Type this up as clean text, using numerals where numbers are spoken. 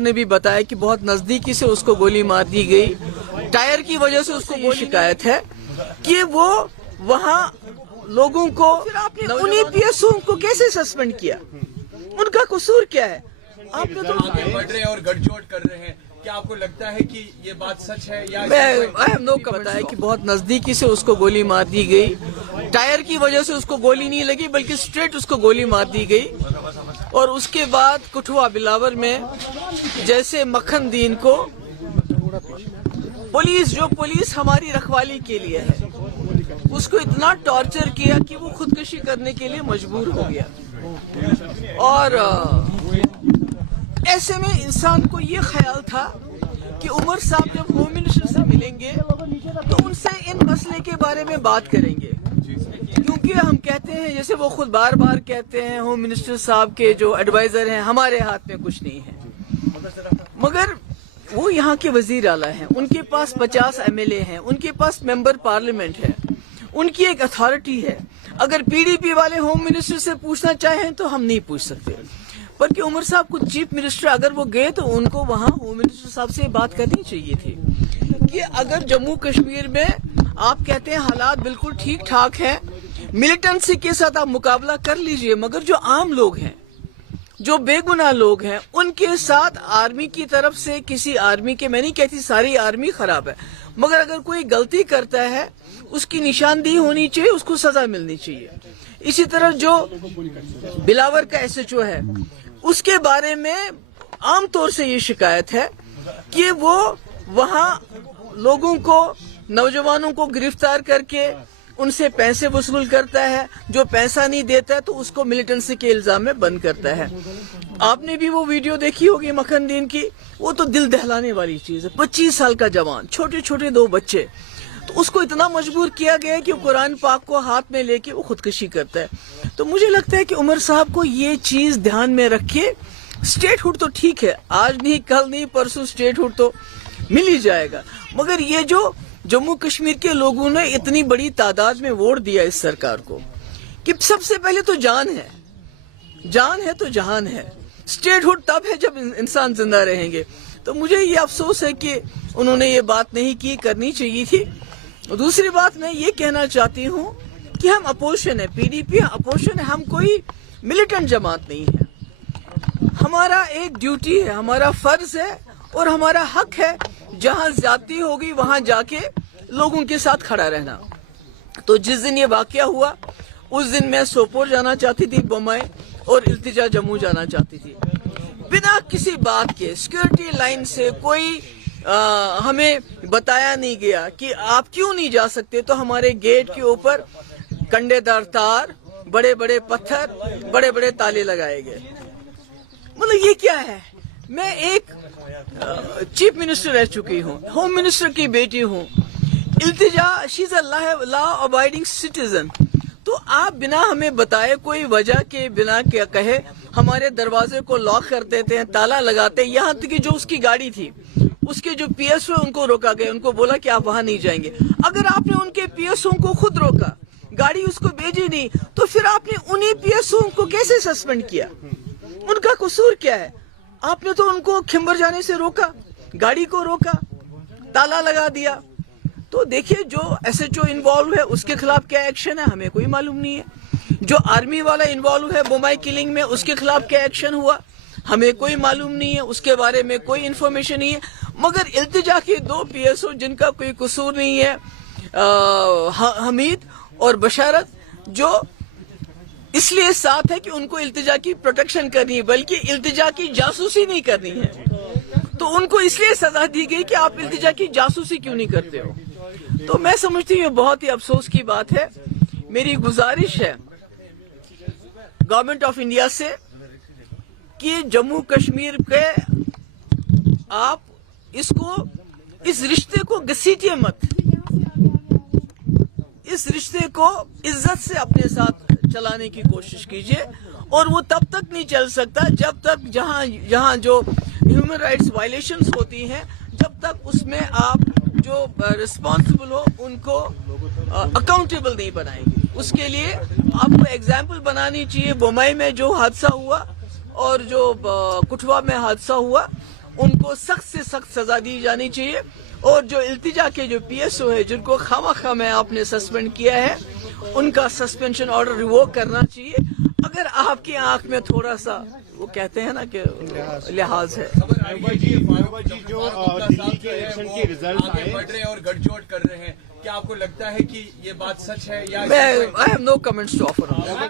نے بھی بتایا کہ بہت نزدیکی سے اس کو گولی مار دی گئی. ٹائر کی وجہ سے اس کو یہ شکایت ہے کہ وہ وہاں لوگوں کو انہیں پی ایس او کو کیسے سسپینڈ کیا, ان کا قصور کیا ہے؟ آپ نے تو بڑھ رہے ہیں اور گٹھ جوڑ کر رہے ہیں. کیا آپ کو لگتا ہے کہ یہ بات سچ ہے یا کا بتایا کہ بہت نزدیکی سے اس کو گولی مار دی گئی. ٹائر کی وجہ سے اس کو گولی نہیں لگی بلکہ اسٹریٹ اس کو گولی مار دی گئی. اور اس کے بعد کٹھوا بلاور میں جیسے مکھن دین کو پولیس ہماری رکھوالی کے لیے ہے, اس کو اتنا ٹارچر کیا کہ وہ خودکشی کرنے کے لیے مجبور ہو گیا. اور ایسے میں انسان کو یہ خیال تھا کہ عمر صاحب جب ہوم منسٹر سے ملیں گے تو ان سے ان مسئلے کے بارے میں بات کریں گے, کیونکہ ہم کہتے ہیں جیسے وہ خود بار بار کہتے ہیں ہوم منسٹر صاحب کے جو ایڈوائزر ہیں ہمارے ہاتھ میں کچھ نہیں ہے, مگر وہ یہاں کے وزیر اعلیٰ ہیں, ان کے پاس 50 MLA ہیں, ان کے پاس ممبر پارلیمنٹ ہے, ان کی ایک اتھارٹی ہے. اگر PDP والے ہوم منسٹر سے پوچھنا چاہیں تو ہم نہیں پوچھ سکتے, بلکہ عمر صاحب کو چیف منسٹر اگر وہ گئے تو ان کو وہاں ہوم منسٹر صاحب سے بات کرنی چاہیے تھی کہ اگر جموں کشمیر میں آپ کہتے ہیں حالات بالکل ٹھیک ٹھاک ہیں, ملیٹنسی کے ساتھ آپ مقابلہ کر لیجئے, مگر جو عام لوگ ہیں, جو بے گناہ لوگ ہیں, ان کے ساتھ آرمی کی طرف سے کسی آرمی کے, میں نہیں کہتی ساری آرمی خراب ہے, مگر اگر کوئی غلطی کرتا ہے اس کی نشاندہی ہونی چاہیے, اس کو سزا ملنی چاہیے. اسی طرح جو بلاور کا SHO ہے اس کے بارے میں عام طور سے یہ شکایت ہے کہ وہ وہاں لوگوں کو, نوجوانوں کو گرفتار کر کے ان سے پیسے وصول کرتا ہے, جو پیسہ نہیں دیتا ہے تو اس کو ملیٹنسی کے الزام میں بند کرتا ہے. آپ نے بھی وہ ویڈیو دیکھی ہوگی مکھن دین کی, وہ تو دل دہلانے والی چیز ہے. 25 سال کا جوان, چھوٹے چھوٹے 2 بچے, تو اس کو اتنا مجبور کیا گیا کہ وہ قرآن پاک کو ہاتھ میں لے کے وہ خودکشی کرتا ہے. تو مجھے لگتا ہے کہ عمر صاحب کو یہ چیز دھیان میں رکھے. اسٹیٹ ہوڈ تو ٹھیک ہے, آج نہیں کل نہیں پرسوں اسٹیٹ ہوڈ تو مل ہی جائے گا, مگر یہ جو جموں کشمیر کے لوگوں نے اتنی بڑی تعداد میں ووٹ دیا اس سرکار کو کہ سب سے پہلے تو جان ہے تو جہان ہے. اسٹیٹ ہوڈ تب ہے جب انسان زندہ رہیں گے. تو مجھے یہ افسوس ہے کہ انہوں نے یہ بات نہیں کی, کرنی چاہیے تھی. دوسری بات میں یہ کہنا چاہتی ہوں کہ ہم اپوزیشن ہے, PDP اپوزیشن ہے, ہم کوئی ملیٹنٹ جماعت نہیں ہے. ہمارا ایک ڈیوٹی ہے, ہمارا فرض ہے اور ہمارا حق ہے جہاں زیادتی ہوگی وہاں جا کے لوگوں کے ساتھ کھڑا رہنا. تو جس دن یہ واقعہ ہوا اس دن میں سوپور جانا چاہتی تھی, بمائے, اور التجا جموں جانا چاہتی تھی. بنا کسی بات کے سیکورٹی لائن سے کوئی ہمیں بتایا نہیں گیا کہ آپ کیوں نہیں جا سکتے. تو ہمارے گیٹ کے اوپر کنڈے دار تار, بڑے بڑے پتھر, بڑے بڑے تالے لگائے گئے. مطلب یہ کیا ہے؟ میں ایک چیف منسٹر رہ چکی ہوں, ہوم منسٹر کی بیٹی ہوں. التجا شی از اے لا ابائڈنگ سٹیزن. تو آپ بنا ہمیں بتائے, کوئی وجہ کے بنا کیا کہے, ہمارے دروازے کو لاک کر دیتے ہیں, تالا لگاتے ہیں. یہاں تک کہ جو اس کی گاڑی تھی, اس کے جو PSO ان کو روکا گیا, ان کو بولا کہ آپ وہاں نہیں جائیں گے. اگر آپ نے ان کے PSO کو خود روکا, گاڑی اس کو بھیجی نہیں, تو پھر آپ نے انہی PSO کو کیسے سسپینڈ کیا؟ ان کا قصور کیا ہے؟ آپ نے تو ان کو کھمبر جانے سے روکا, گاڑی کو روکا, تالا لگا دیا. تو دیکھیے جو SHO انوالو ہے اس کے خلاف کیا ایکشن ہے ہمیں کوئی معلوم نہیں ہے. جو آرمی والا انوالو ہے بمائی کلنگ میں, اس کے خلاف کیا ایکشن ہوا ہمیں کوئی معلوم نہیں ہے, اس کے بارے میں کوئی انفارمیشن نہیں ہے. مگر التجا کے 2 PSO جن کا کوئی قصور نہیں ہے, حمید اور بشارت, جو اس لیے ساتھ ہے کہ ان کو التجا کی پروٹیکشن کرنی ہے, بلکہ التجا کی جاسوسی نہیں کرنی ہے. تو ان کو اس لیے سزا دی گئی کہ آپ التجا کی جاسوسی کیوں نہیں کرتے ہو. تو میں سمجھتی ہوں یہ بہت ہی افسوس کی بات ہے. میری گزارش ہے گورنمنٹ آف انڈیا سے کہ جموں کشمیر کے آپ اس رشتے کو گھسیٹیے مت, اس رشتے کو عزت سے اپنے ساتھ چلانے کی کوشش کیجیے. اور وہ تب تک نہیں چل سکتا جب تک جہاں جو ہیومن رائٹس وائلیشنز ہوتی ہیں, جب تک اس میں آپ جو ریسپانسبل ہو ان کو اکاؤنٹیبل نہیں بنائیں گے. اس کے لیے آپ کو ایگزامپل بنانی چاہیے. بمائی میں جو حادثہ ہوا اور جو کٹھوا میں حادثہ ہوا, ان کو سخت سے سخت سزا دی جانی چاہیے، اور جو التجا کے جو پی ایس او ہے جن کو خواہ میں آپ نے سسپینڈ کیا ہے ان کا سسپینشن آرڈر ریووک کرنا چاہیے. اگر آپ کی آنکھ میں تھوڑا سا وہ کہتے ہیں نا کہ لحاظ ہے. جو دلی کے الیکشن کے ریزلٹ آگے بڑھ رہے ہیں اور گٹھ جوڑ کر رہے ہیں، کیا آپ کو لگتا ہے کہ یہ بات سچ ہے یا I have no comments to offer on that.